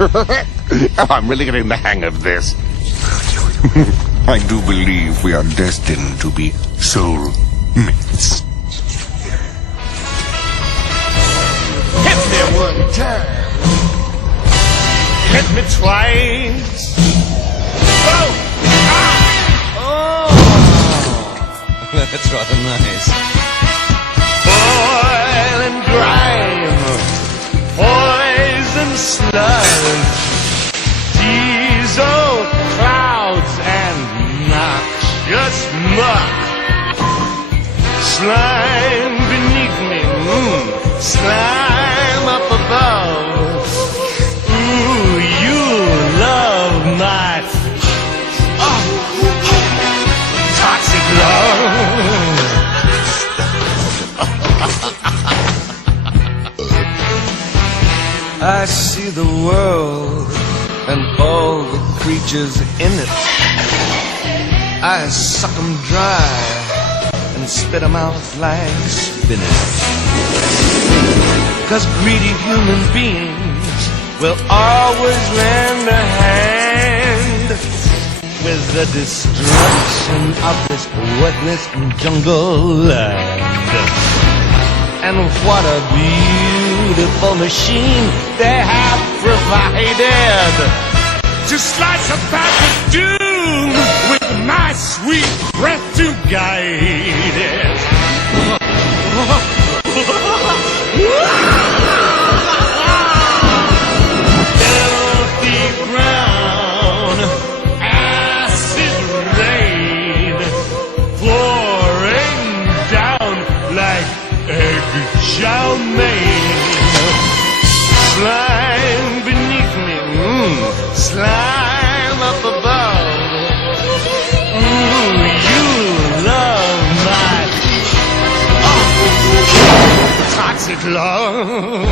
I'm really getting the hang of this. I do believe we are destined to be soulmates. Hit me one time. Hit me twice. Oh! Ah! Oh! That's rather nice. Oil and grime, poison sludge, diesel clouds and noxious muck. Slime beneath me, slime up above. Ooh, you love my toxic love. I see the world and all the creatures in it. I suck 'em dry and spit 'em out like spinach. 'Cause greedy human beings will always lend a hand with the destruction of this worthless jungle land. And what a beautiful machine they have provided to slice a path of doom with my sweet breath to guide it. Filthy ground, acid rain, pouring down like egg chow mein. Slime beneath me, slime up above. Ooh, you love my toxic love.